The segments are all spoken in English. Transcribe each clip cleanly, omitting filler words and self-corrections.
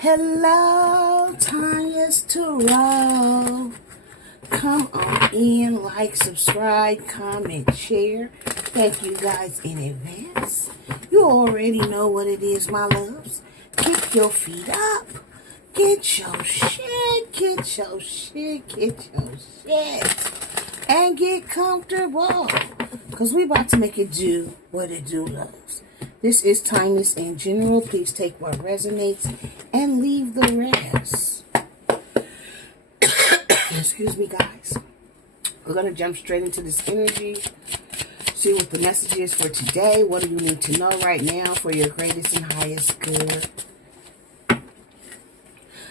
Hello, Tanya's to roll. Come on in, like, subscribe, comment, share. Thank you guys in advance. You already know what it is, my loves. Kick your feet up. Get your shit, get your shit, get your shit. And get comfortable. Because we about to make it do what it do, loves. This is TANYA'S in general. Please take what resonates and leave the rest. Excuse me, guys. We're going to jump straight into this energy. See what the message is for today. What do you need to know right now for your greatest and highest good?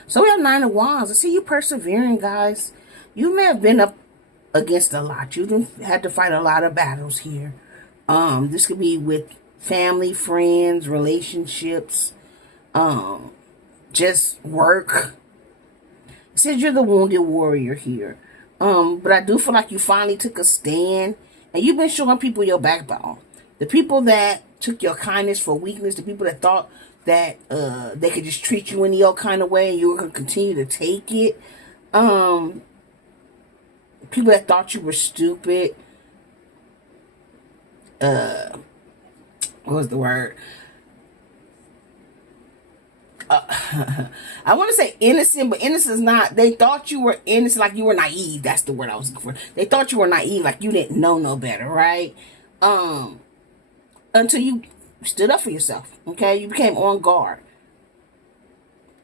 So we have 9 of Wands. I see you persevering, guys. You may have been up against a lot. You had to fight a lot of battles here. This could be with family, friends, relationships, just work. It says you're the wounded warrior here. But I do feel like you finally took a stand and you've been showing people your backbone. The people that took your kindness for weakness, the people that thought that they could just treat you any old kind of way and you were going to continue to take it. People that thought you were stupid. What was the word? I want to say innocent, but innocent is not. They thought you were innocent, like you were naive. That's the word I was looking for. They thought you were naive, like you didn't know no better, right? Until you stood up for yourself, okay? You became on guard.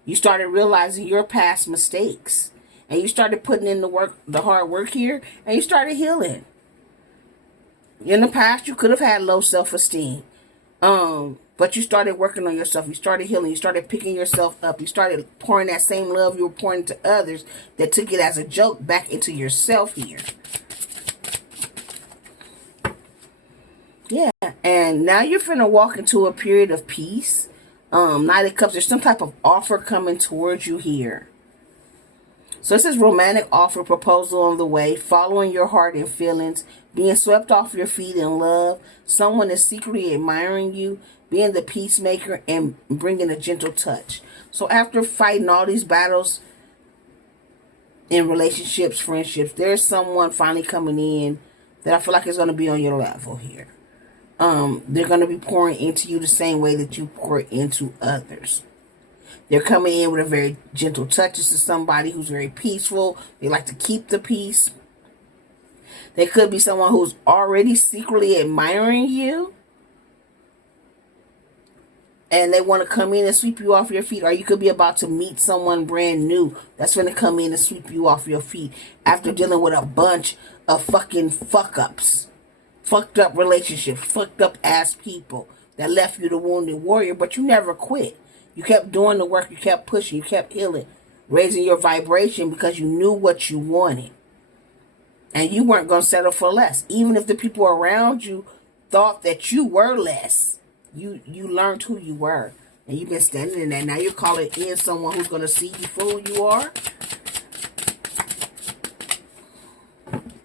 You started realizing your past mistakes. And you started putting in the work, the hard work here, and you started healing. In the past, you could have had low self-esteem. But you started working on yourself. You started healing. You started picking yourself up. You started pouring that same love you were pouring to others that took it as a joke back into yourself here. Yeah. And now you're finna walk into a period of peace. Knight of Cups. There's some type of offer coming towards you here. So it says romantic offer, proposal on the way, following your heart and feelings, being swept off your feet in love, someone is secretly admiring you, being the peacemaker, and bringing a gentle touch. So after fighting all these battles in relationships, friendships, there's someone finally coming in that I feel like is going to be on your level here. They're going to be pouring into you the same way that you pour into others. They're coming in with a very gentle touch. This is somebody who's very peaceful. They like to keep the peace. They could be someone who's already secretly admiring you. And they want to come in and sweep you off your feet. Or you could be about to meet someone brand new that's going to come in and sweep you off your feet after dealing with a bunch of fucking fuck-ups. Fucked up relationships. Fucked up ass people that left you the wounded warrior. But you never quit. You kept doing the work. You kept pushing. You kept healing. Raising your vibration because you knew what you wanted. And you weren't going to settle for less. Even if the people around you thought that you were less. You learned who you were. And you've been standing in that. Now you're calling in someone who's going to see you for who you are.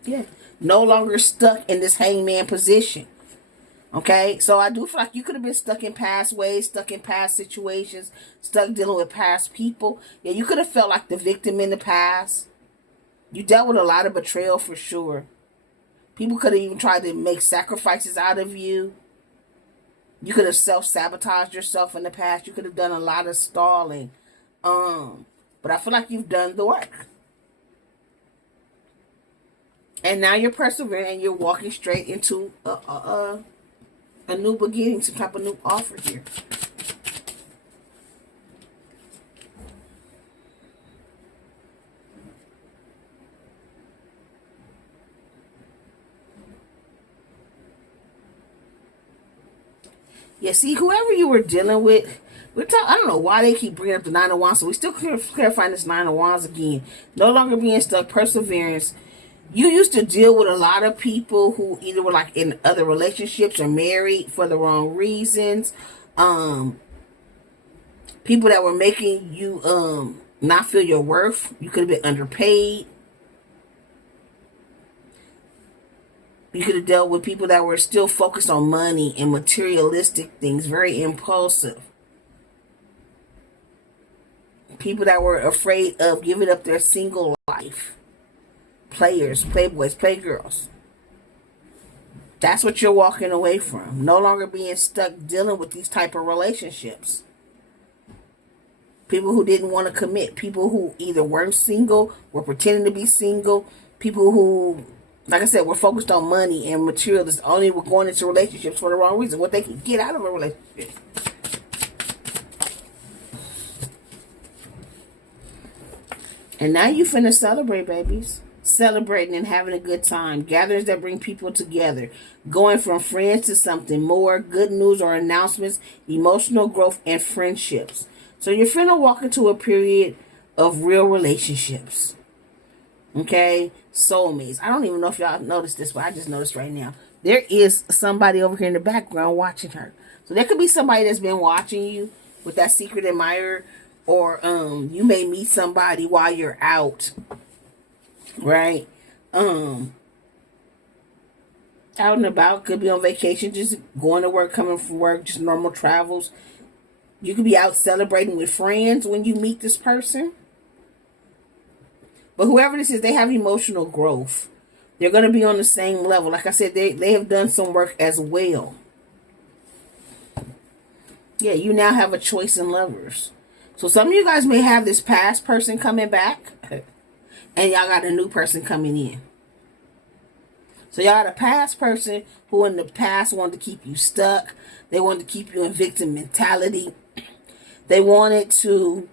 Yeah. No longer stuck in this hangman position. Okay, so I do feel like you could have been stuck in past ways, stuck in past situations, stuck dealing with past people. Yeah, you could have felt like the victim in the past. You dealt with a lot of betrayal for sure. People could have even tried to make sacrifices out of you. You could have self-sabotaged yourself in the past. You could have done a lot of stalling. But I feel like you've done the work. And now you're persevering and you're walking straight into a new beginning, some type of new offer here. Yeah, see, whoever you were dealing with, I don't know why they keep bringing up the 9 of Wands, so we still clarifying this 9 of Wands again. No longer being stuck, perseverance. You used to deal with a lot of people who either were like in other relationships or married for the wrong reasons. People that were making you not feel your worth. You could have been underpaid. You could have dealt with people that were still focused on money and materialistic things, very impulsive. People that were afraid of giving up their single life. Players, playboys, playgirls. That's what you're walking away from. No longer being stuck dealing with these type of relationships. People who didn't want to commit. People who either weren't single, were pretending to be single. People who, like I said, were focused on money and materialism. Only were going into relationships for the wrong reason. What they could get out of a relationship. And now you finna celebrate, babies. Celebrating and having a good time. Gatherings that bring people together. Going from friends to something more. Good news or announcements. Emotional growth and friendships. So you're finna walk into a period of real relationships. Okay? Soulmates. I don't even know if y'all noticed this, but I just noticed right now. There is somebody over here in the background watching her. So there could be somebody that's been watching you with that secret admirer. Or you may meet somebody while you're out. Right? Out and about. Could be on vacation. Just going to work, coming from work. Just normal travels. You could be out celebrating with friends when you meet this person. But whoever this is, they have emotional growth. They're going to be on the same level. Like I said, they have done some work as well. Yeah, you now have a choice in lovers. So some of you guys may have this past person coming back. And y'all got a new person coming in. So y'all got a past person who in the past wanted to keep you stuck. They wanted to keep you in victim mentality. They wanted to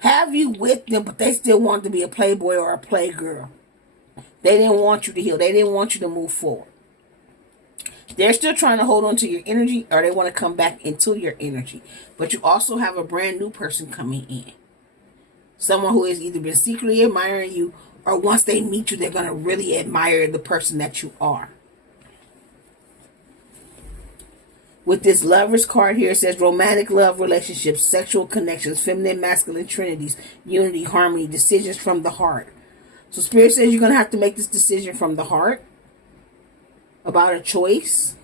have you with them, but they still wanted to be a playboy or a playgirl. They didn't want you to heal. They didn't want you to move forward. They're still trying to hold on to your energy, or they want to come back into your energy. But you also have a brand new person coming in. Someone who has either been secretly admiring you, or once they meet you, they're going to really admire the person that you are. With this Lovers card here, it says romantic love relationships, sexual connections, feminine, masculine trinities, unity, harmony, decisions from the heart. So Spirit says you're going to have to make this decision from the heart about a choice.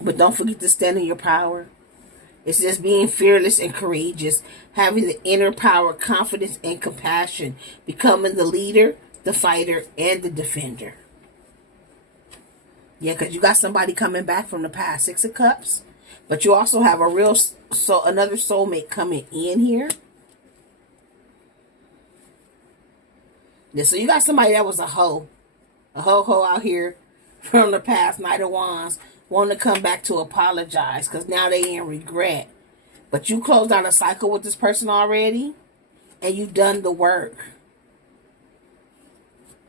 But don't forget to stand in your power. It says being fearless and courageous, having the inner power, confidence, and compassion, becoming the leader, the fighter, and the defender. Yeah, because you got somebody coming back from the past, 6 of Cups. But you also have another soulmate coming in here. Yeah, so you got somebody that was a hoe out here from the past, Knight of Wands, wanting to come back to apologize because now they in regret. But you closed out a cycle with this person already, and you've done the work.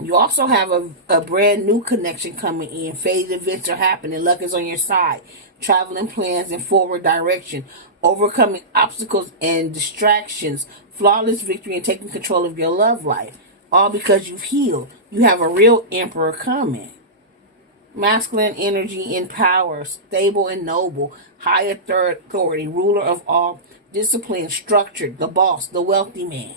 You also have a brand new connection coming in. Faded events are happening. Luck is on your side. Traveling plans in forward direction. Overcoming obstacles and distractions. Flawless victory and taking control of your love life. All because you've healed. You have a real emperor coming. Masculine energy in power. Stable and noble. High authority. Ruler of all. Disciplined. Structured. The boss. The wealthy man.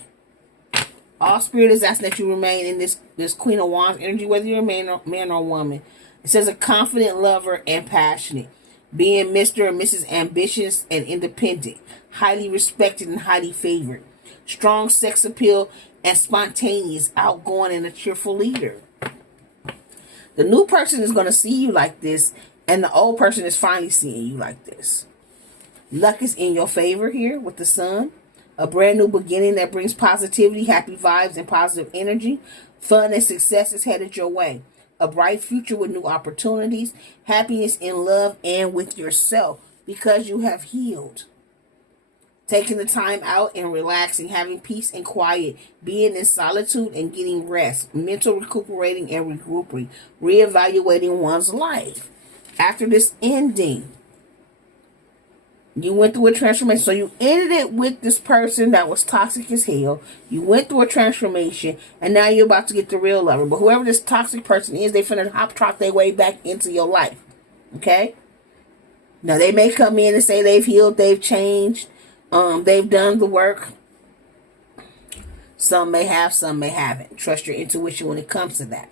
All Spirit is asking that you remain in this Queen of Wands energy, whether you're a man or woman. It says a confident lover and passionate. Being Mr. and Mrs. Ambitious and independent. Highly respected and highly favored. Strong sex appeal and spontaneous, outgoing, and a cheerful leader. The new person is going to see you like this, and the old person is finally seeing you like this. Luck is in your favor here with the Sun. A brand new beginning that brings positivity, happy vibes, and positive energy. Fun and success is headed your way. A bright future with new opportunities. Happiness in love and with yourself because you have healed. Taking the time out and relaxing, having peace and quiet, being in solitude and getting rest. Mental recuperating and regrouping. Reevaluating one's life. After this ending, you went through a transformation. So you ended it with this person that was toxic as hell. You went through a transformation. And now you're about to get the real lover. But whoever this toxic person is, they finna hop-trot their way back into your life. Okay? Now they may come in and say they've healed, they've changed. They've done the work. Some may have, some may haven't. Trust your intuition when it comes to that.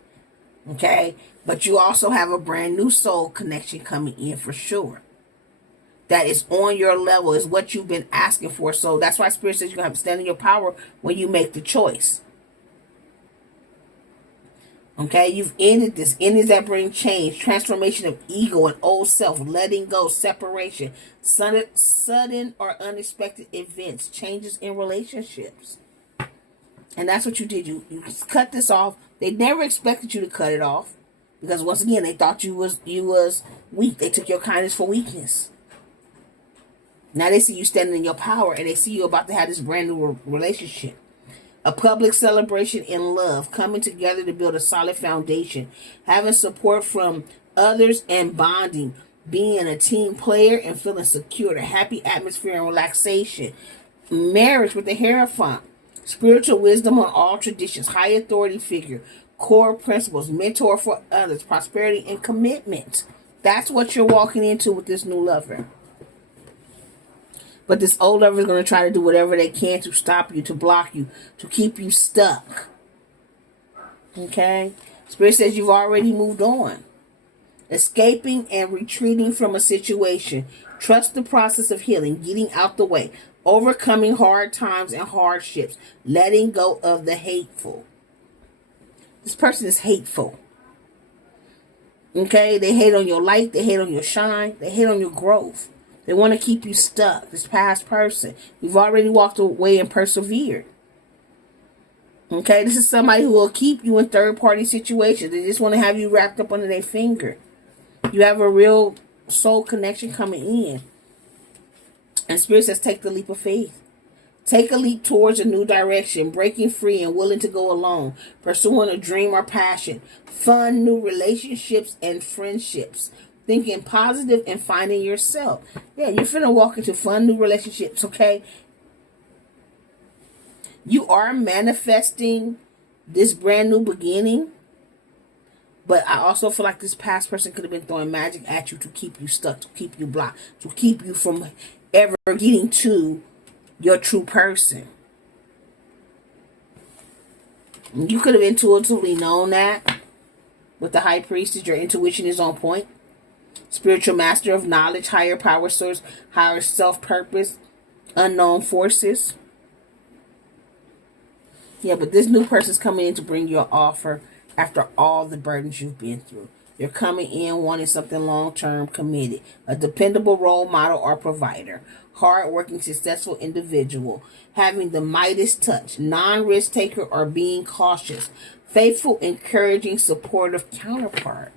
Okay? But you also have a brand new soul connection coming in for sure. that is on your level, is what you've been asking for. So that's why Spirit says you're going to have to stand in your power when you make the choice. Okay, you've ended this. Endings that bring change, transformation of ego and old self, letting go, separation, sudden or unexpected events, changes in relationships. And that's what you did. You cut this off. They never expected you to cut it off, because once again, they thought you was weak. They took your kindness for weakness. Now they see you standing in your power, and they see you about to have this brand new relationship. A public celebration in love, coming together to build a solid foundation, having support from others and bonding, being a team player and feeling secure, a happy atmosphere and relaxation. Marriage with the Hierophant, spiritual wisdom on all traditions, high authority figure, core principles, mentor for others, prosperity and commitment. That's what you're walking into with this new lover. But this old lover is going to try to do whatever they can to stop you, to block you, to keep you stuck. Okay? Spirit says you've already moved on. Escaping and retreating from a situation. Trust the process of healing, getting out the way. Overcoming hard times and hardships. Letting go of the hateful. This person is hateful. Okay? They hate on your light. They hate on your shine. They hate on your growth. They want to keep you stuck. This past person. You've already walked away and persevered. Okay? This is somebody who will keep you in third-party situations. They just want to have you wrapped up under their finger. You have a real soul connection coming in. And Spirit says take the leap of faith. Take a leap towards a new direction. Breaking free and willing to go alone. Pursuing a dream or passion. Fun new relationships and friendships. Thinking positive and finding yourself. Yeah, you're finna walk into fun new relationships, okay? You are manifesting this brand new beginning. But I also feel like this past person could have been throwing magic at you to keep you stuck, to keep you blocked, to keep you from ever getting to your true person. You could have intuitively known that. With the High Priestess, your intuition is on point. Spiritual master of knowledge, higher power source, higher self-purpose, unknown forces. Yeah, but this new person's coming in to bring you an offer after all the burdens you've been through. You're coming in wanting something long-term, committed. A dependable role model or provider. Hard-working, successful individual. Having the Midas touch. Non-risk taker or being cautious. Faithful, encouraging, supportive counterpart.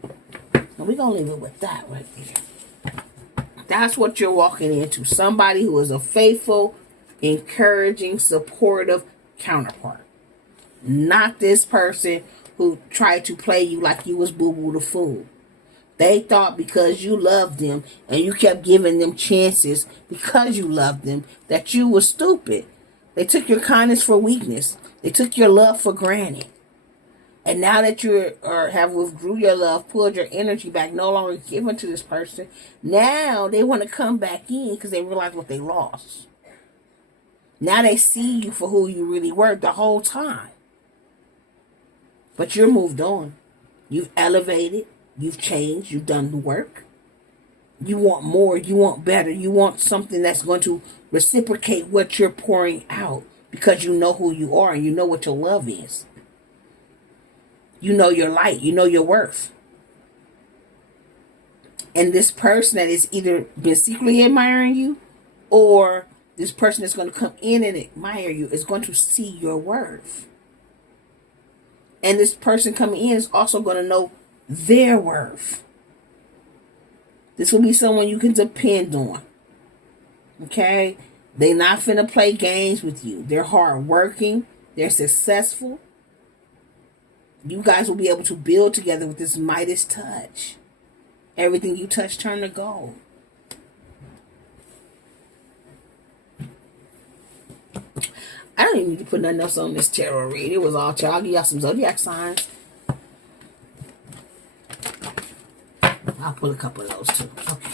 And we're going to leave it with that right there. That's what you're walking into. Somebody who is a faithful, encouraging, supportive counterpart. Not this person who tried to play you like you was Boo-Boo the Fool. They thought because you loved them and you kept giving them chances because you loved them that you were stupid. They took your kindness for weakness. They took your love for granted. And now that you have withdrew your love, pulled your energy back, no longer given to this person, now they want to come back in because they realize what they lost. Now they see you for who you really were the whole time. But you're moved on. You've elevated. You've changed. You've done the work. You want more. You want better. You want something that's going to reciprocate what you're pouring out because you know who you are and you know what your love is. You know your light. You know your worth. And this person that is either been secretly admiring you or this person that's going to come in and admire you is going to see your worth. And this person coming in is also going to know their worth. This will be someone you can depend on. Okay? They're not finna play games with you. They're hardworking. They're successful. You guys will be able to build together with this Midas touch. Everything you touch turn to gold. I don't even need to put nothing else on this tarot read. It was all tarot. I'll give y'all some zodiac signs. I'll pull a couple of those too. Okay.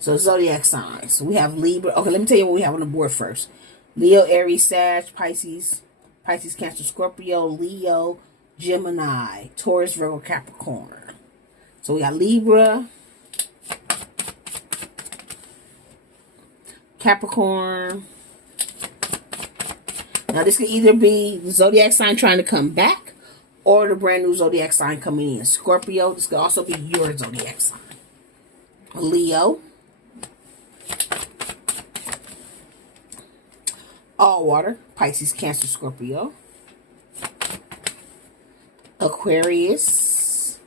So zodiac signs. So we have Libra. Okay, let me tell you what we have on the board first. Leo, Aries, Sag, Pisces, Cancer, Scorpio, Leo, Gemini, Taurus, Virgo, Capricorn. So we got Libra, Capricorn. Now, this could either be the zodiac sign trying to come back or the brand new zodiac sign coming in. Scorpio. This could also be your zodiac sign. Leo. All water. Pisces, Cancer, Scorpio. Aquarius.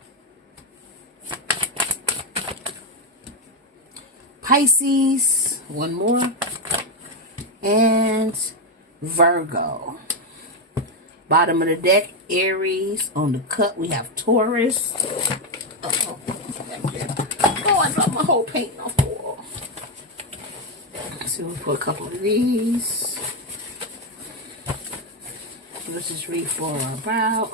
Pisces. One more. And Virgo. Bottom of the deck, Aries. On the cut, we have Taurus. Oh, I dropped my whole paint off the wall. So we put a couple of these. Let's just read for about.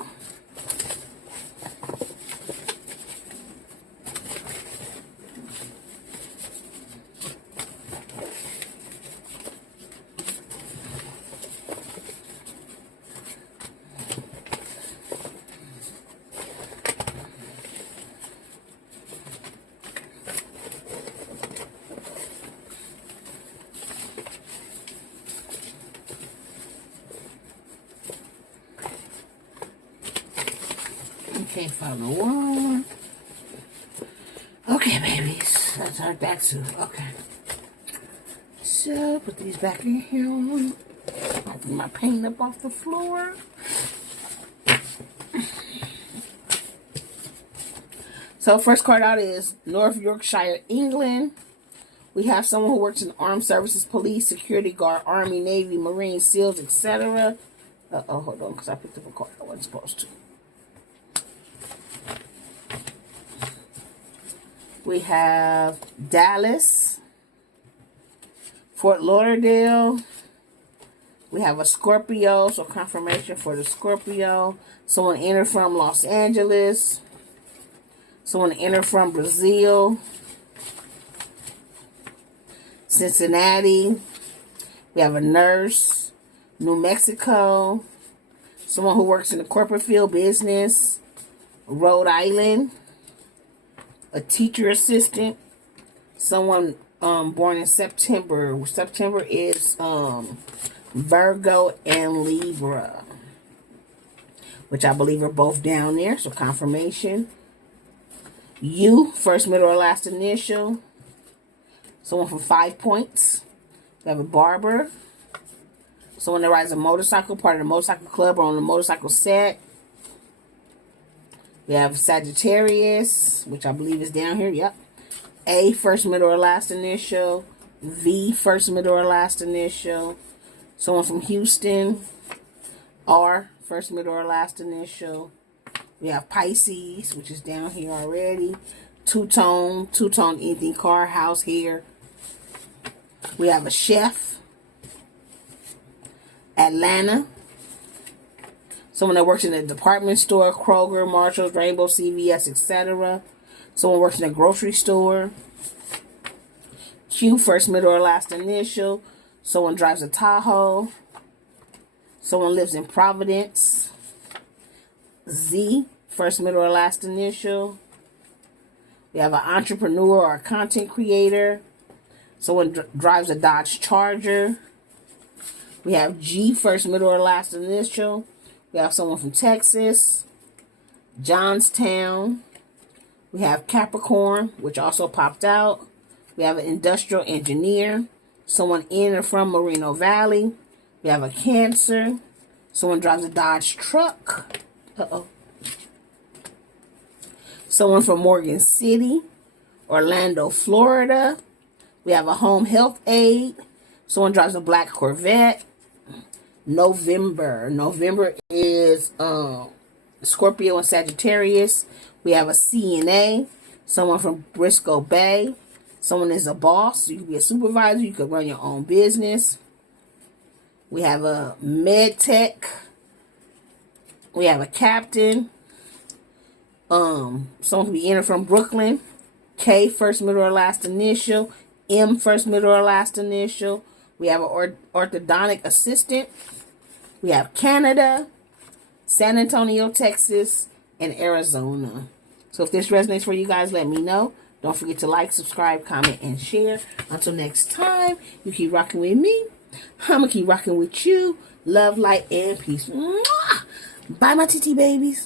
Okay, final one. Okay, babies. That's our back suit. Okay. So, put these back in here. Open my paint up off the floor. So, first card out is North Yorkshire, England. We have someone who works in armed services, police, security guard, army, navy, marine, seals, etc. Uh-oh, hold on, because I picked up a card I wasn't supposed to. We have Dallas, Fort Lauderdale. We have a Scorpio, so confirmation for the Scorpio. Someone entered from Los Angeles. Someone entered from Brazil. Cincinnati. We have a nurse. New Mexico. Someone who works in the corporate field, business. Rhode Island. A teacher assistant, someone born in September. September is Virgo and Libra, which I believe are both down there, so confirmation. You, first, middle, or last initial. Someone from 5 Points. We have a barber. Someone that rides a motorcycle, part of the motorcycle club or on the motorcycle set. We have Sagittarius, which I believe is down here. Yep. A, first, middle, or last initial. V, first, middle, or last initial. Someone from Houston. R, first, middle, or last initial. We have Pisces, which is down here already. Two-tone, anything, car, house, hair. We have a chef. Atlanta. Someone that works in a department store, Kroger, Marshalls, Rainbow, CVS, etc. Someone works in a grocery store. Q, first, middle, or last initial. Someone drives a Tahoe. Someone lives in Providence. Z, first, middle, or last initial. We have an entrepreneur or a content creator. Someone drives a Dodge Charger. We have G, first, middle, or last initial. We have someone from Texas, Johnstown. We have Capricorn, which also popped out. We have an industrial engineer, someone in or from Moreno Valley. We have a Cancer. Someone drives a Dodge truck. Uh-oh. Someone from Morgan City, Orlando, Florida. We have a home health aide. Someone drives a black Corvette. November is Scorpio and Sagittarius. We have a CNA, someone from Briscoe Bay. Someone is a boss. You could be a supervisor. You could run your own business. We have a med tech. We have a captain. Someone could be entered from Brooklyn. K, first, middle, or last initial. M, first, middle, or last initial. We have an orthodontic assistant. We have Canada, San Antonio, Texas, and Arizona. So if this resonates for you guys, let me know. Don't forget to like, subscribe, comment, and share. Until next time, you keep rocking with me. I'm going to keep rocking with you. Love, light, and peace. Mwah! Bye, my TT babies.